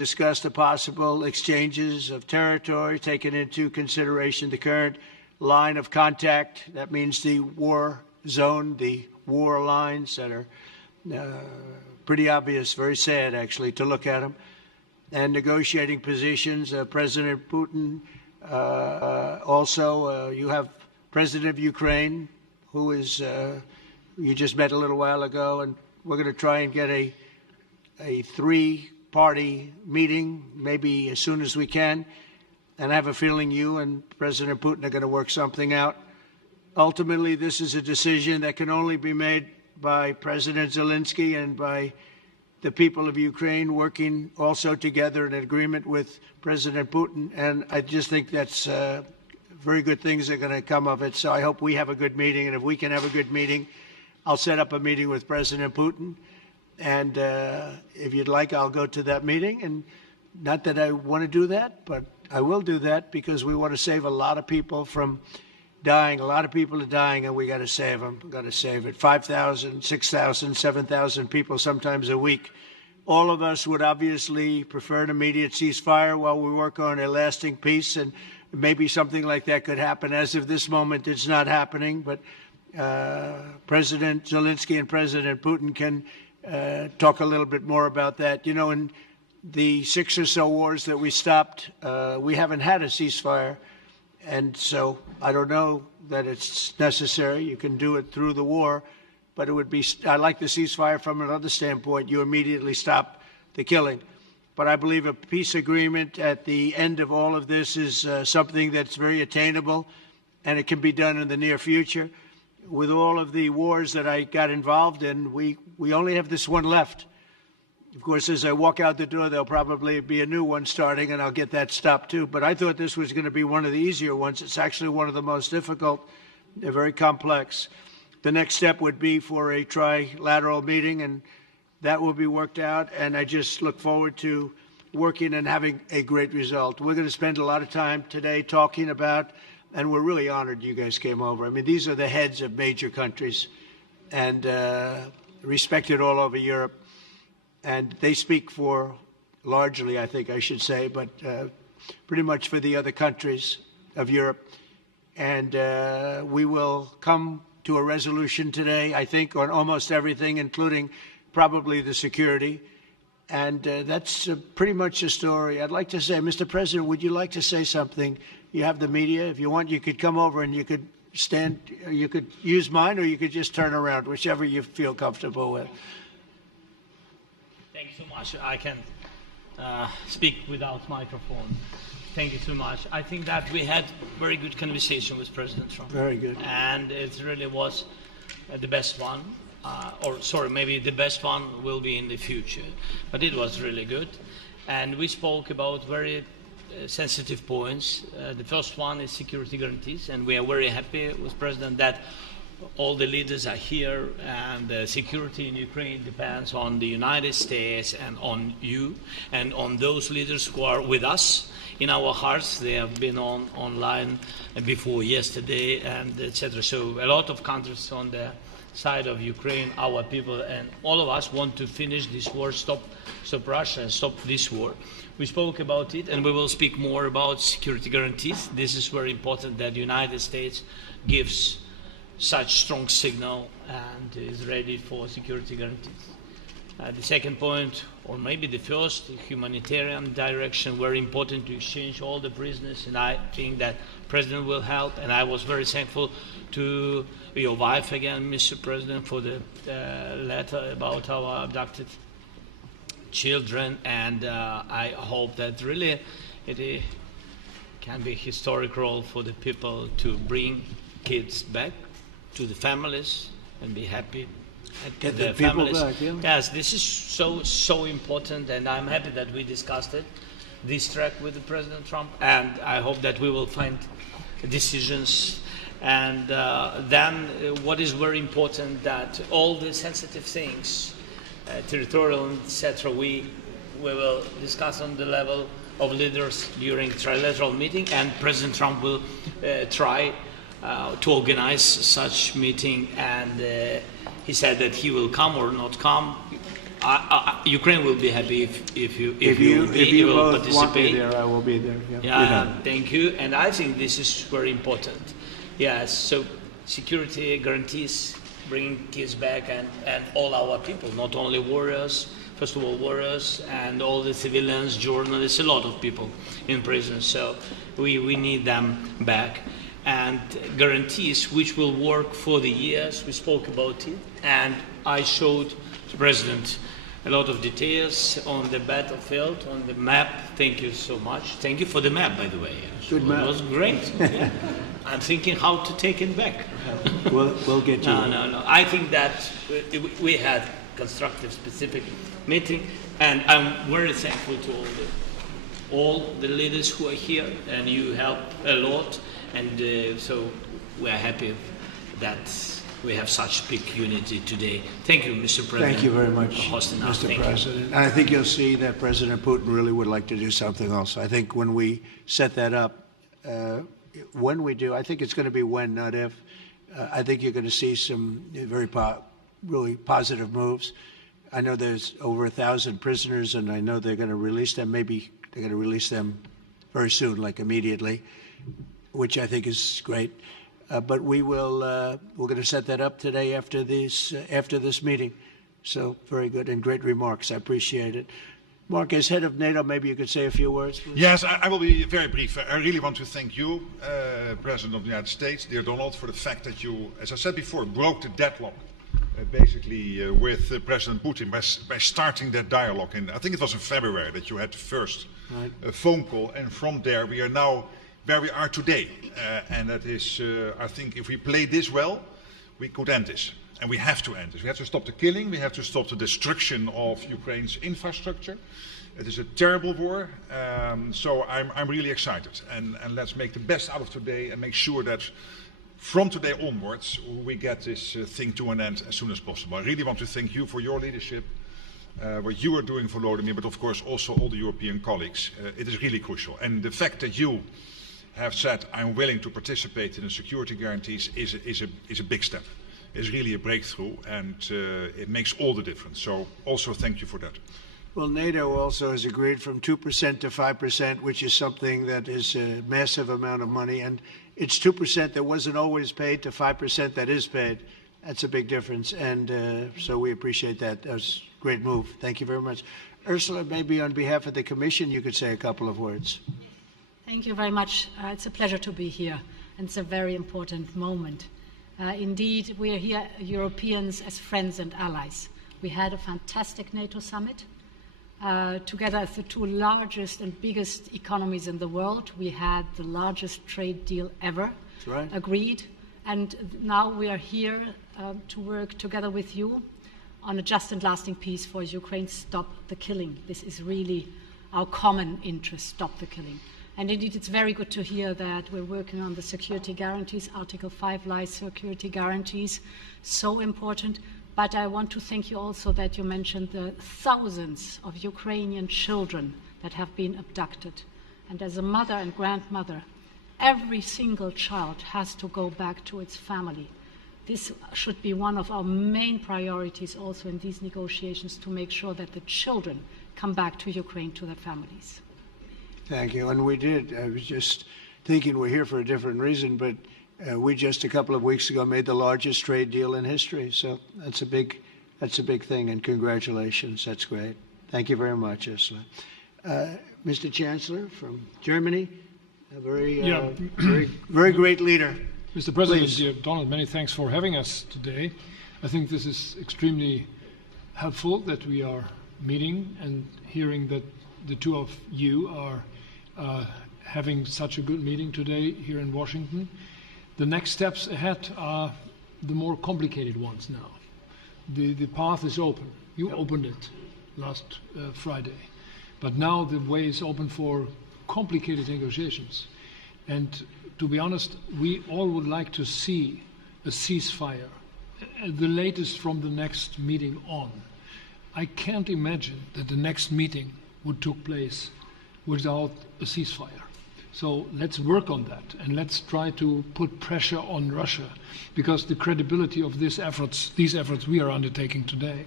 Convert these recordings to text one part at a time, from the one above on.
discussed the possible exchanges of territory, taking into consideration the current line of contact. That means the war zone, the war lines that are pretty obvious, very sad, actually, to look at them. And negotiating positions. President Putin, also, you have President of Ukraine, who is, you just met a little while ago, and we're going to try and get a three-party meeting, maybe as soon as we can. And I have a feeling you and President Putin are going to work something out. Ultimately, this is a decision that can only be made by President Zelenskyy and by the people of Ukraine working also together in agreement with President Putin. And I just think that's very good things are going to come of it. So I hope we have a good meeting. And if we can have a good meeting, I'll set up a meeting with President Putin. And if you'd like, I'll go to that meeting. And not that I want to do that, but I will do that because we want to save a lot of people from dying. A lot of people are dying, and we got to save them. We got to save it. 5,000, 6,000, 7,000 people sometimes a week. All of us would obviously prefer an immediate ceasefire while we work on a lasting peace, and maybe something like that could happen. As of this moment, it's not happening, but President Zelenskyy and President Putin can talk a little bit more about that. You know, in the 6 or so wars that we stopped, we haven't had a ceasefire. And so I don't know that it's necessary. You can do it through the war, but it would be, I like the ceasefire from another standpoint. You immediately stop the killing. But I believe a peace agreement at the end of all of this is something that's very attainable, and it can be done in the near future. With all of the wars that I got involved in, we only have this one left. Of course, as I walk out the door, there'll probably be a new one starting, and I'll get that stopped too. But I thought this was going to be one of the easier ones. It's actually one of the most difficult. They're very complex. The next step would be for a trilateral meeting, and that will be worked out. And I just look forward to working and having a great result. We're going to spend a lot of time today talking about, and we're really honored you guys came over. I mean, these are the heads of major countries and respected all over Europe. And they speak for, largely, I think I should say, but pretty much for the other countries of Europe. And we will come to a resolution today, I think, on almost everything, including probably the security. And that's pretty much the story. I'd like to say, Mr. President, would you like to say something? You have the media. If you want, you could come over and you could stand, you could use mine, or you could just turn around, whichever you feel comfortable with. Thank you so much. I can speak without microphone. Thank you so much. I think that we had very good conversation with President Trump. Very good. And it really was the best one. Or sorry, maybe the best one will be in the future. But it was really good. And we spoke about very sensitive points. The first one is security guarantees. And we are very happy with President that all the leaders are here, and the security in Ukraine depends on the United States and on you and on those leaders who are with us in our hearts. They have been online before yesterday, and etc. So a lot of countries on the side of Ukraine, our people, and all of us want to finish this war, stop Russia, and stop this war. We spoke about it, and we will speak more about security guarantees. This is very important that the United States gives such strong signal and is ready for security guarantees. The second point, or maybe the first, humanitarian direction, very important to exchange all the prisoners, and I think that President will help. And I was very thankful to your wife again, Mr. President, for the letter about our abducted children, and I hope that really it can be a historic role for the people to bring kids back to the families and be happy at Get the people families. back, yeah. Yes, this is so important, and I'm happy that we discussed it, this track with the President Trump, and I hope that we will find decisions. And then what is very important, that all the sensitive things, territorial, etc., we will discuss on the level of leaders during trilateral meeting, and President Trump will try to organize such meeting, and he said that he will come or not come. Ukraine will be happy if you will both want me participate. there, I will be there. Yeah, thank you. And I think this is very important. Yes, so security guarantees, bringing kids back and all our people, not only warriors, first of all warriors and all the civilians, journalists, a lot of people in prison. So we need them back. And guarantees which will work for the years, we spoke about it. And I showed the President a lot of details on the battlefield, on the map. Thank you so much. Thank you for the map, by the way. Good map. It was great. I'm thinking how to take it back. We'll get you. No. I think that we had constructive, specific meeting, and I'm very thankful to all the leaders who are here, and you helped a lot, and so we are happy that we have such big unity today. Thank you, Mr. President. Thank you very much, for hosting us. Mr. President. And I think you'll see that President Putin really would like to do something else. I think when we set that up, when we do, I think it's going to be when, not if. I think you're going to see some really positive moves. I know there's over 1,000 prisoners, and I know they're going to release them. Maybe they're going to release them very soon, like immediately, which I think is great. But we're going to set that up today after this meeting. So very good and great remarks. I appreciate it. Mark, as head of NATO, maybe you could say a few words, please. Yes, I will be very brief. I really want to thank you, President of the United States, dear Donald, for the fact that you, as I said before, broke the deadlock basically with President Putin by starting that dialogue. And I think it was in February that you had the first phone call, and from there we are now where we are today. And that is, I think, if we play this well, we could end this. And we have to end this. We have to stop the killing. We have to stop the destruction of Ukraine's infrastructure. It is a terrible war. So I'm really excited. And let's make the best out of today and make sure that from today onwards we get this thing to an end as soon as possible. I really want to thank you for your leadership, what you are doing for Volodymyr, but of course also all the European colleagues. It is really crucial. And the fact that you have said, I'm willing to participate in the security guarantees is a big step. It's really a breakthrough, and it makes all the difference. So also thank you for that. Well, NATO also has agreed from 2% to 5%, which is something that is a massive amount of money. And it's 2% that wasn't always paid to 5% that is paid. That's a big difference. And so we appreciate that. That was a great move. Thank you very much. Ursula, maybe on behalf of the Commission, you could say a couple of words. Thank you very much. It's a pleasure to be here, and it's a very important moment. Indeed, we are here, Europeans, as friends and allies. We had a fantastic NATO summit. Together as the two largest and biggest economies in the world, we had the largest trade deal ever agreed. And now we are here to work together with you on a just and lasting peace for Ukraine. Stop the killing. This is really our common interest, stop the killing. And indeed, it's very good to hear that we're working on the security guarantees, Article 5 lies security guarantees, so important. But I want to thank you also that you mentioned the thousands of Ukrainian children that have been abducted. And as a mother and grandmother, every single child has to go back to its family. This should be one of our main priorities also in these negotiations, to make sure that the children come back to Ukraine, to their families. Thank you. And we did. I was just thinking we're here for a different reason, but we just a couple of weeks ago made the largest trade deal in history. So that's a big thing, and congratulations. That's great. Thank you very much, Ursula. Mr. Chancellor from Germany, a very great leader. Mr. President, Please. dear Donald, many thanks for having us today. I think this is extremely helpful that we are meeting and hearing that the two of you are having such a good meeting today here in Washington. The next steps ahead are the more complicated ones now. The path is open. You opened it last Friday. But now the way is open for complicated negotiations. And to be honest, we all would like to see a ceasefire, the latest from the next meeting on. I can't imagine that the next meeting would take place without a ceasefire. So let's work on that, and let's try to put pressure on Russia, because the credibility of these efforts we are undertaking today,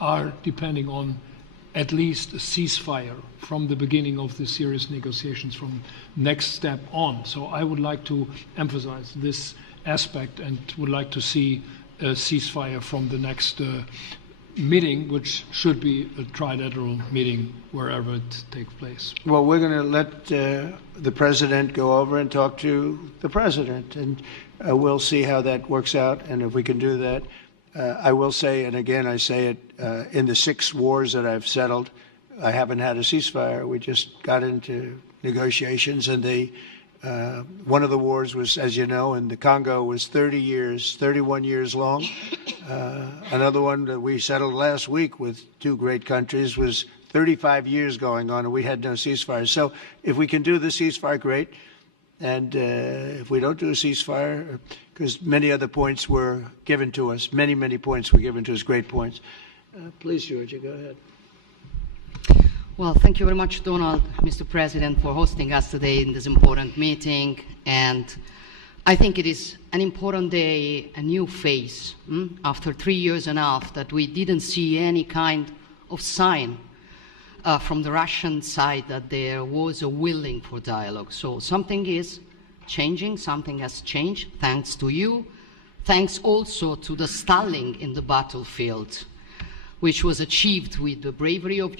are depending on at least a ceasefire from the beginning of the serious negotiations from next step on. So I would like to emphasize this aspect and would like to see a ceasefire from the next meeting, which should be a trilateral meeting wherever it takes place. Well, we're going to let the president go over and talk to the president, and we'll see how that works out, and if we can do that. I will say, and again I say it, in the 6 wars that I've settled, I haven't had a ceasefire. We just got into negotiations, and one of the wars was, as you know, in the Congo was 31 years long. Another one that we settled last week with 2 great countries was 35 years going on, and we had no ceasefire. So if we can do the ceasefire, great. And if we don't do a ceasefire, because many other points were given to us, many points were given to us, great points. Please, Georgia, go ahead. Well, thank you very much, Donald, Mr. President, for hosting us today in this important meeting. And I think it is an important day, a new phase, after 3 years and a half that we didn't see any kind of sign from the Russian side that there was a willing for dialogue. So something is changing, something has changed, thanks to you. Thanks also to the stalling in the battlefield, which was achieved with the bravery of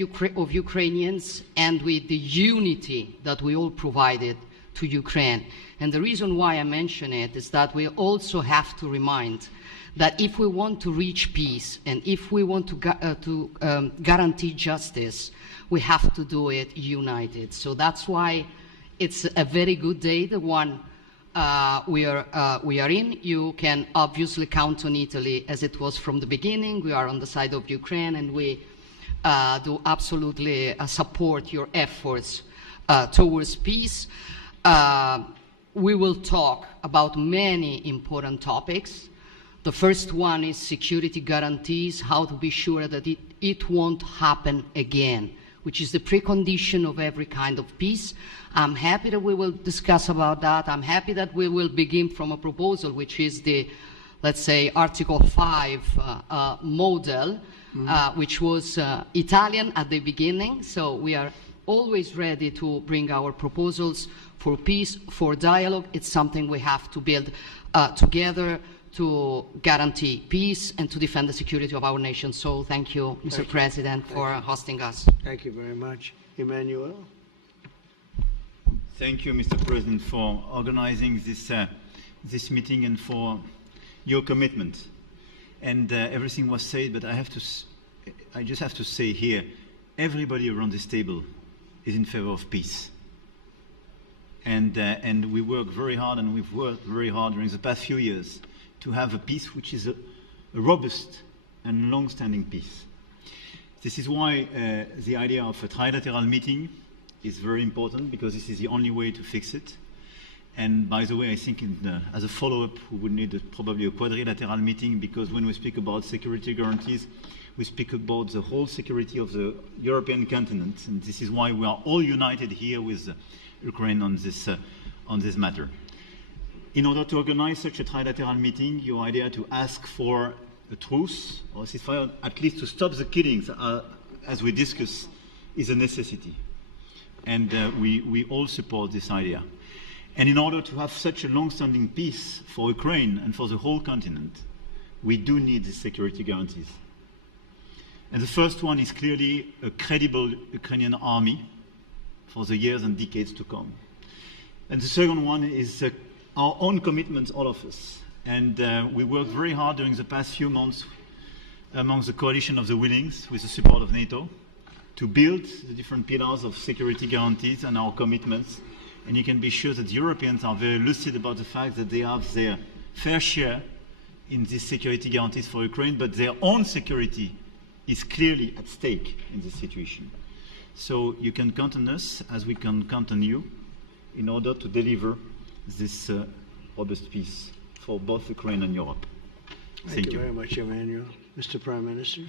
Ukrainians and with the unity that we all provided to Ukraine. And the reason why I mention it is that we also have to remind that if we want to reach peace and if we want to guarantee justice, we have to do it united. So that's why it's a very good day, the one we are in. You can obviously count on Italy as it was from the beginning. We are on the side of Ukraine, and we do absolutely support your efforts towards peace. We will talk about many important topics. The first one is security guarantees, how to be sure that it won't happen again, which is the precondition of every kind of peace. I'm happy that we will discuss about that. I'm happy that we will begin from a proposal, which is the, let's say, Article 5 model, which was Italian at the beginning. So we are always ready to bring our proposals for peace, for dialogue. It's something we have to build together to guarantee peace and to defend the security of our nation. So thank you, Mr. President, for hosting us. Thank you very much. Emmanuel? Thank you, Mr. President, for organizing this meeting and for your commitment. And everything was said, but I just have to say here, everybody around this table is in favor of peace. And we work very hard, and we've worked very hard during the past few years to have a peace which is a robust and long-standing peace. This is why the idea of a trilateral meeting is very important, because this is the only way to fix it. And by the way, I think as a follow-up, we would need probably a quadrilateral meeting, because when we speak about security guarantees, we speak about the whole security of the European continent. And this is why we are all united here with Ukraine on this matter. In order to organize such a trilateral meeting, your idea to ask for a truce or ceasefire, at least to stop the killings, as we discussed, is a necessity. And we all support this idea. And in order to have such a long-standing peace for Ukraine and for the whole continent, we do need the security guarantees. And the first one is clearly a credible Ukrainian army for the years and decades to come. And the second one is our own commitments, all of us. And we worked very hard during the past few months amongst the coalition of the willings, with the support of NATO, to build the different pillars of security guarantees and our commitments. And you can be sure that the Europeans are very lucid about the fact that they have their fair share in these security guarantees for Ukraine, but their own security is clearly at stake in this situation. So you can count on us, as we can count on you, in order to deliver this robust peace for both Ukraine and Europe. Thank you very much, Emmanuel. Mr. Prime Minister.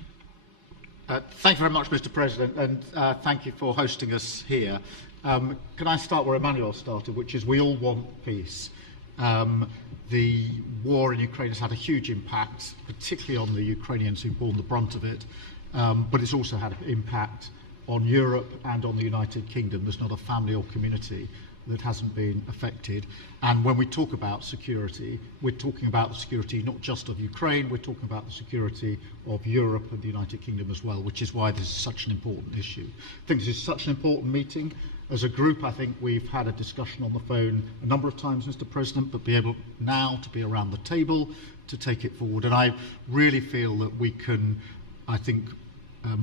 Thank you very much, Mr. President, and thank you for hosting us here. Can I start where Emmanuel started, which is we all want peace. The war in Ukraine has had a huge impact, particularly on the Ukrainians who've borne the brunt of it, but it's also had an impact on Europe and on the United Kingdom. There's not a family or community that hasn't been affected. And when we talk about security, we're talking about the security not just of Ukraine, we're talking about the security of Europe and the United Kingdom as well, which is why this is such an important issue. I think this is such an important meeting. As a group, I think we've had a discussion on the phone a number of times, Mr. President, but be able now to be around the table to take it forward. And I really feel that we can, I think,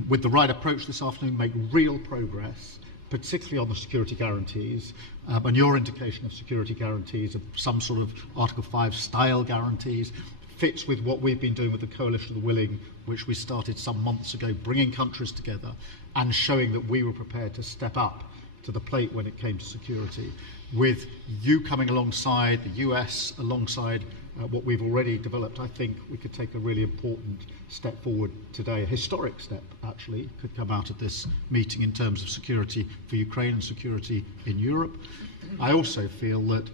with the right approach this afternoon, make real progress, particularly on the security guarantees, and your indication of security guarantees, of some sort of Article 5 style guarantees, fits with what we've been doing with the Coalition of the Willing, which we started some months ago, bringing countries together and showing that we were prepared to step up to the plate when it came to security. With you coming alongside, the US alongside what we've already developed, I think we could take a really important step forward today. A historic step, actually, could come out of this meeting in terms of security for Ukraine and security in Europe. I also feel that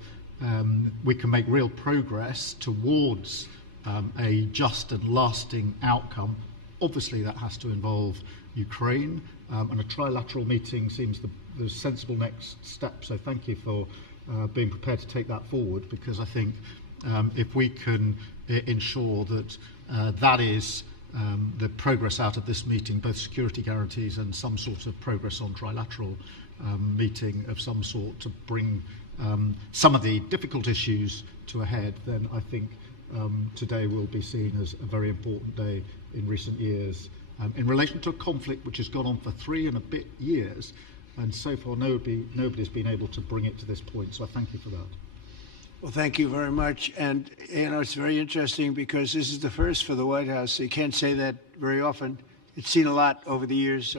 we can make real progress towards a just and lasting outcome. Obviously, that has to involve Ukraine, and a trilateral meeting seems the sensible next step. So thank you for being prepared to take that forward, because I think if we can ensure that that is the progress out of this meeting, both security guarantees and some sort of progress on trilateral meeting of some sort to bring some of the difficult issues to a head, then I think today will be seen as a very important day in recent years in relation to a conflict which has gone on for 3 and a bit years, and so far nobody's been able to bring it to this point. So I thank you for that. Well, thank you very much. And, you know, it's very interesting because this is the first for the White House. You can't say that very often. It's seen a lot over the years,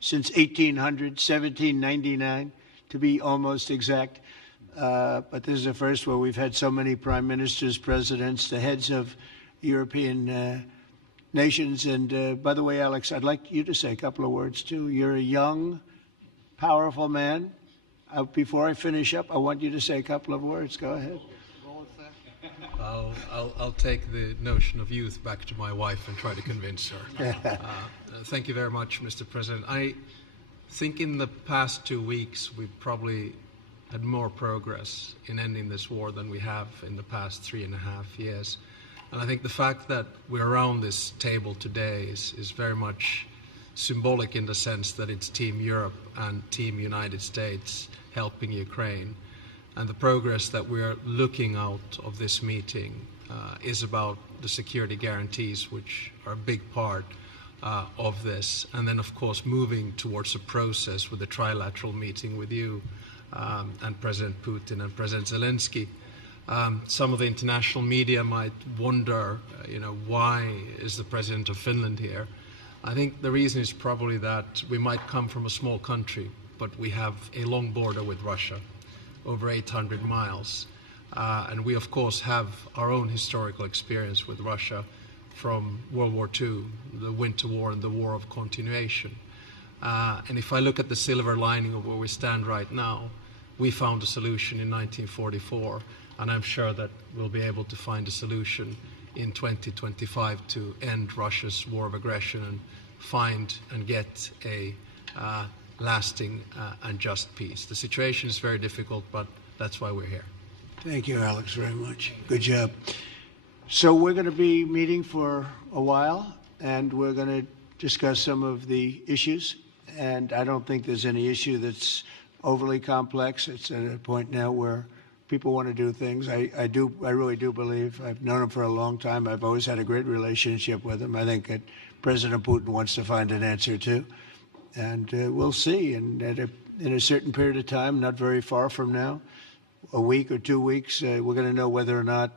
since 1800, 1799, to be almost exact. But this is the first where we've had so many prime ministers, presidents, the heads of European nations. And by the way, Alex, I'd like you to say a couple of words, too. You're a young, powerful man. Before I finish up, I want you to say a couple of words. Go ahead. I'll take the notion of youth back to my wife and try to convince her. Thank you very much, Mr. President. I think in the past 2 weeks, we've probably had more progress in ending this war than we have in the past 3.5 years. And I think the fact that we're around this table today is very much symbolic in the sense that it's Team Europe and Team United States helping Ukraine. And the progress that we're looking out of this meeting is about the security guarantees, which are a big part of this. And then, of course, moving towards a process with a trilateral meeting with you and President Putin and President Zelenskyy. Some of the international media might wonder, why is the President of Finland here? I think the reason is probably that we might come from a small country, but we have a long border with Russia, over 800 miles. And we, of course, have our own historical experience with Russia from World War II, the Winter War and the War of Continuation. And if I look at the silver lining of where we stand right now, we found a solution in 1944, and I'm sure that we'll be able to find a solution in 2025 to end Russia's war of aggression and find and get a lasting and just peace. The situation is very difficult, but that's why we're here. Thank you, Alex, very much. Good job. So we're going to be meeting for a while, and we're going to discuss some of the issues. And I don't think there's any issue that's overly complex. It's at a point now where people want to do things. I really do believe. I've known him for a long time. I've always had a great relationship with him. I think that President Putin wants to find an answer too. And we'll see. And in a certain period of time, not very far from now, a week or 2 weeks, we're going to know whether or not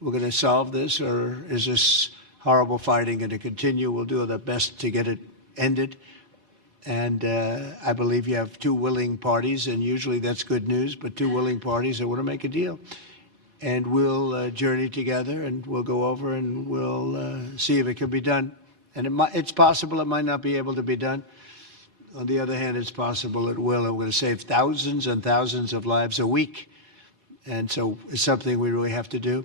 we're going to solve this, or is this horrible fighting going to continue? We'll do the best to get it ended. And I believe you have 2 willing parties, and usually that's good news, but 2 willing parties that want to make a deal. And we'll journey together, and we'll go over and we'll see if it can be done. And it's possible it might not be able to be done. On the other hand, it's possible it will. It will save thousands and thousands of lives a week. And so it's something we really have to do.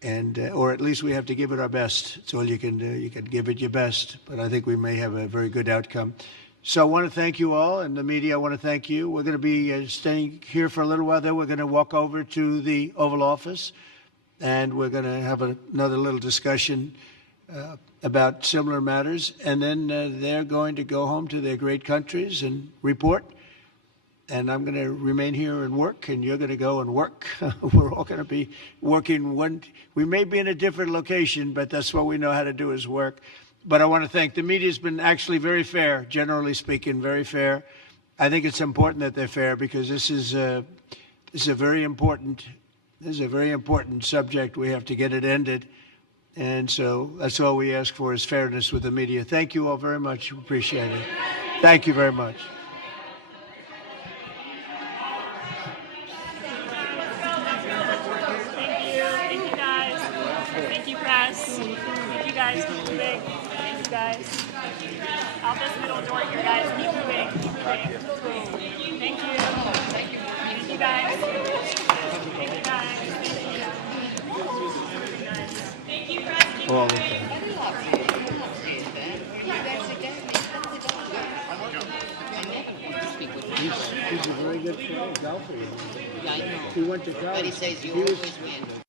And, or at least we have to give it our best. It's all you can do. You can give it your best. But I think we may have a very good outcome. So I want to thank you all, and the media, I want to thank you. We're going to be staying here for a little while. Then we're going to walk over to the Oval Office, and we're going to have another little discussion about similar matters. And then they're going to go home to their great countries and report. And I'm going to remain here and work, and you're going to go and work. We're all going to be working we may be in a different location, but that's what we know how to do is work. But I want to thank the media. Has been actually very fair, generally speaking, very fair. I think it's important that they're fair because this is a very important subject. We have to get it ended, and so that's all we ask for is fairness with the media. Thank you all very much. Appreciate it. Thank you very much. Thank you guys. Thank you press. Thank you guys. Keep moving. Thank you guys. Out this middle door here, guys. Keep moving. Keep moving. Thank you. Thank you. Thank you guys. Thank you guys. Thank you, President. All the time. He's a very good player, golfer. Yeah, I know. He went to college. But he says you He was- always win.